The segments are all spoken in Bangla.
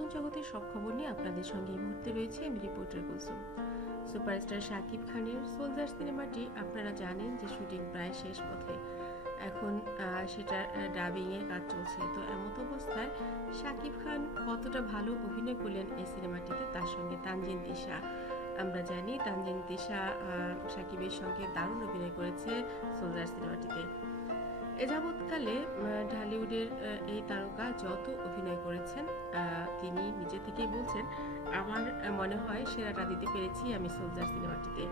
বিনোদন জগতের সব খবর নিয়ে আপনাদের সঙ্গে এই মুহূর্তে রয়েছে আমি রিপোর্টার কুসুম সুপারস্টার শাকিব খানের সোলজার সিনেমাটি আপনারা জানেন যে শুটিং প্রায় শেষ পথে। এখন সেটা ডাবিংয়ের কাজ চলছে। তো এমত অবস্থায় শাকিব খান কতটা ভালো অভিনয় করলেন এই সিনেমাটিতে তার সঙ্গে তানজিন দিশা আমরা জানি তানজিন তিশা শাকিবের সঙ্গে দারুণ অভিনয় করেছে সোলজার সিনেমাটিতে এ যাবৎকালে ঢালিউডের এই তারকা যত অভিনয় করেছেন থেকেই বলছেন? আমার মনে হয় সেরাটা দিতে পেরেছি আমি সোলজার সিনেমাটিতে।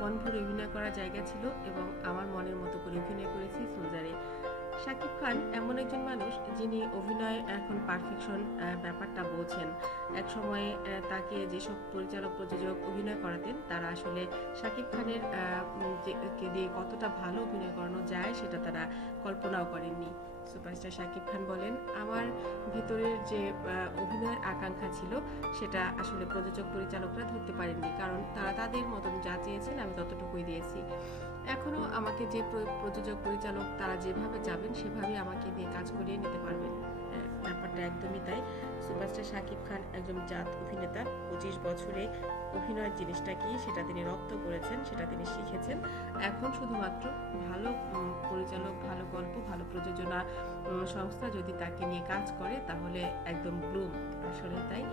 মন ভরে অভিনয় করার জায়গা ছিল এবং আমার মনের মতো করে অভিনয় করেছি সোলজারে। শাকিব খান এমন একজন মানুষ যিনি অভিনয় এখন পারফেকশন ব্যাপারটা বোঝেন এক সময়ে তাকে যেসব পরিচালক, প্রযোজক অভিনয় করাতেন, তারা আসলে শাকিব খানের কে দিয়ে কতটা ভালো অভিনয় করানো যায় সেটা তারা কল্পনাও করেননি। সুপারস্টার শাকিব খান বলেন, আমার ভিতরের যে অভিনয়ের আকাঙ্ক্ষা ছিল সেটা আসলে প্রযোজক পরিচালকরা ধরতে পারেননি। কারণ তারা তাদের মতন যা চেয়েছেন আমি ততটুকুই দিয়েছি। এখনও আমাকে যে প্রযোজক পরিচালক তারা যেভাবে যাবেন সেভাবেই আমাকে দিয়ে কাজ করিয়ে নিতে পারবেন। আহ, ব্যাপারটা একদমই তাই। সুপারস্টার শাকিব খান একজন জাত অভিনেতা, পঁচিশ বছরে অভিনয়ের জিনিসটা কি সেটা তিনি রপ্ত করেছেন, সেটা তিনি শিখেছেন। এখন শুধুমাত্র ভালো পরিচালক, ভালো গল্প, ভালো প্রযোজনা সংস্থা যদি তাকে নিয়ে কাজ করে, তাহলে একদম ব্লুম আসলে তাই।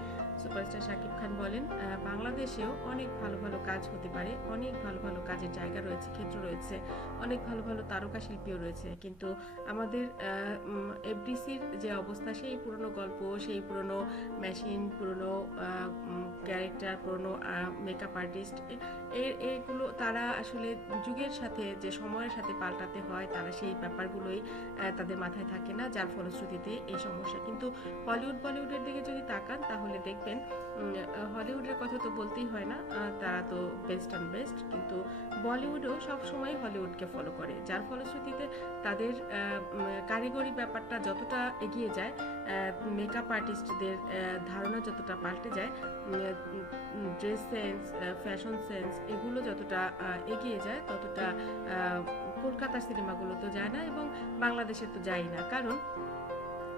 সুপারস্টার শাকিব খান বলেন বাংলাদেশেও অনেক ভালো ভালো কাজ হতে পারে, অনেক ভালো ভালো কাজের জায়গা রয়েছে, ক্ষেত্র রয়েছে, অনেক ভালো ভালো তারকা শিল্পীও রয়েছে। কিন্তু আমাদের এফডিসির যে অবস্থা, সেই পুরনো গল্প, সেই পুরনো মেশিন পুরনো ক্যারেক্টার পুরনো মেকআপ আর্টিস্ট এর এইগুলো তারা আসলে যুগের সাথে যে সময়ের সাথে পাল্টাতে হয়, তারা সেই ব্যাপারগুলোই তাদের মাথায় থাকে না, যার ফলশ্রুতিতে এই সমস্যা। কিন্তু হলিউড বলিউডের দিকে যদি তাকান, তাহলে দেখবেন হলিউডের কথা তো বলতেই হয় না তারা তো বেস্ট অ্যান্ড বেস্ট কিন্তু বলিউডও সবসময় হলিউডকে ফলো করে। যার ফলশ্রুতিতে তাদের কারিগরি ব্যাপারটা যতটা এগিয়ে যায় মেকআপ আর্টিস্টদের ধারণা যতটা পাল্টে যায় ড্রেস সেন্স ফ্যাশন সেন্স এগুলো যতটা এগিয়ে যায়, ততটা কলকাতার সিনেমাগুলো তো যায় না এবং বাংলাদেশে তো যায় না। কারণ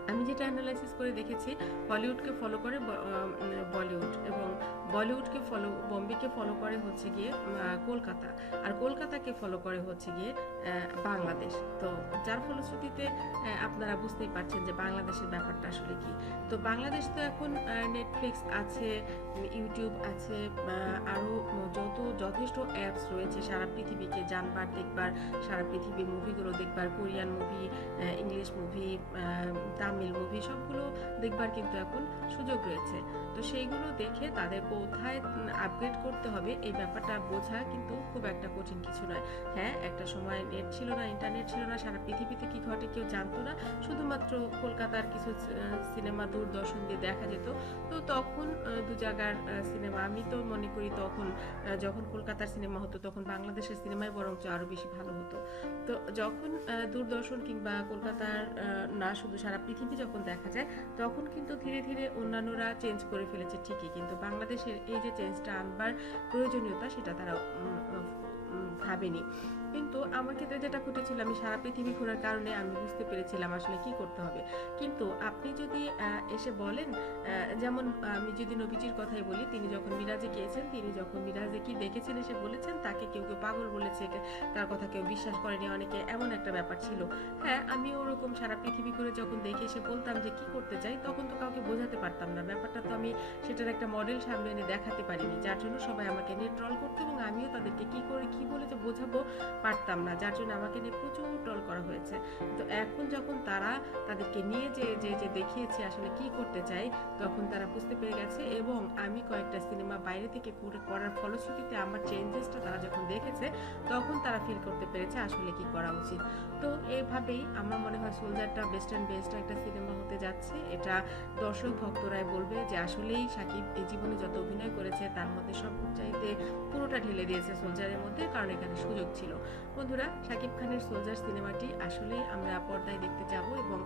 আমি যেটা অ্যানালাইসিস করে দেখেছি হলিউডকে ফলো করে বলিউড এবং বলিউডকে ফলো বম্বেকে ফলো করে হচ্ছে গিয়ে কলকাতা। আর কলকাতাকে ফলো করে হচ্ছে গিয়ে বাংলাদেশ। তো যার ফলশ্রুতিতে আপনারা বুঝতেই পারছেন যে বাংলাদেশের ব্যাপারটা আসলে কি। তো বাংলাদেশ তো এখন নেটফ্লিক্স আছে ইউটিউব আছে আরও যত, যথেষ্ট অ্যাপস রয়েছে, সারা পৃথিবীকে জানবার, দেখবার, সারা পৃথিবীর মুভিগুলো দেখবার Korean movie English movie Tamil movie সবগুলো দেখবার কিন্তু এখন সুযোগ রয়েছে। তো সেইগুলো দেখে তাদের কোথায় আপগ্রেড করতে হবে এই ব্যাপারটা বোঝা কিন্তু খুব একটা কঠিন কিছু নয়। হ্যাঁ একটা সময় নেট ছিল না ইন্টারনেট ছিল না, সারা পৃথিবীতে কি ঘটে কেউ জানতো না। শুধুমাত্র কলকাতার কিছু সিনেমা দূরদর্শন দিয়ে দেখা যেত। তো তখন দু জায়গার সিনেমা আমি তো মনে করি তখন যখন কলকাতার সিনেমা হতো তখন বাংলাদেশের সিনেমাই বরঞ্চ আরও বেশি ভালো হতো। তো যখন দূরদর্শন কিংবা কলকাতার না শুধু সারা পৃথিবী যখন দেখা যায়, তখন কিন্তু ধীরে ধীরে অন্যান্যরা চেঞ্জ করে ফেলেছে ঠিকই। কিন্তু বাংলাদেশের এই যে চেঞ্জটা আনবার প্রয়োজনীয়তা, সেটা তারা ভাবেনি। কিন্তু আমার ক্ষেত্রে যেটা ঘটেছিল, আমি সারা পৃথিবী ঘোরার কারণে আমি বুঝতে পেরেছিলাম আসলে কি করতে হবে। কিন্তু আপনি যদি এসে বলেন যেমন আমি যদি নবীজির কথাই বলি, তিনি যখন মিরাজে গিয়েছেন, তিনি যখন মিরাজে কি দেখেছেন, এসে বলেছেন, তাকে কেউ কেউ পাগল বলেছে, তার কথা কেউ বিশ্বাস করেনি, অনেকে এমন একটা ব্যাপার ছিল। হ্যাঁ আমি ওরকম সারা পৃথিবী করে যখন দেখে এসে বলতাম যে কি করতে চাই, তখন তো কাউকে বোঝাতে পারতাম না। ব্যাপারটা তো আমি সেটার একটা মডেল সামনে এনে দেখাতে পারিনি, যার জন্য সবাই আমাকে নিয়ে ট্রল করতো এবং আমিও তাদেরকে কি করে, কি বলে যে বোঝাবো পারতাম না, যার জন্য আমাকে নিয়ে প্রচুর ট্রল করা হয়েছে। তো এখন যখন তারা তাদেরকে নিয়ে যে যে যে দেখিয়েছি আসলে কি করতে চাই তখন তারা বুঝতে পেরে গেছে এবং আমি কয়েকটা সিনেমা বাইরে থেকে করে, করার ফলশ্রুতিতে আমার চেঞ্জেসটা তারা যখন দেখেছে, তখন তারা ফিল করতে পেরেছে আসলে কি করা উচিত। তো এভাবেই আমার মনে হয় সোলজারটা বেস্ট অ্যান্ড বেস্ট একটা সিনেমা হতে যাচ্ছে। এটা দর্শক ভক্তরাই বলবে যে আসলেই সাকিব এই জীবনে যত অভিনয় করেছে, তার মধ্যে সব চাইতে পুরোটা ঢেলে দিয়েছে সোলজারের মধ্যে। কারণ এখানে সুযোগ ছিল। বন্ধুরা, শাকিব খানের সোলজার সিনেমাটি আসলেই আমরা পর্দায় দেখতে যাব এবং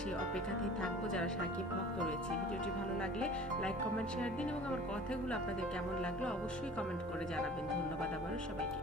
সেই অপেক্ষাতেই থাকব যারা সাকিব ভক্ত রয়েছে। ভিডিওটি ভালো লাগলে লাইক, কমেন্ট, শেয়ার দিন এবং আমার কথাগুলো আপনাদের কেমন লাগল অবশ্যই কমেন্ট করে জানাবেন। ধন্যবাদ আবারও সবাইকে।